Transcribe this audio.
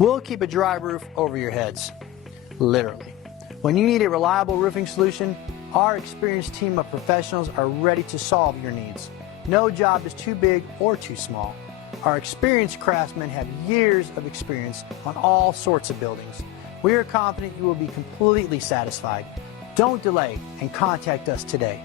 We'll keep a dry roof over your heads, literally. When you need a reliable roofing solution, our experienced team of professionals are ready to solve your needs. No job is too big or too small. Our experienced craftsmen have years of experience on all sorts of buildings. We are confident you will be completely satisfied. Don't delay and contact us today.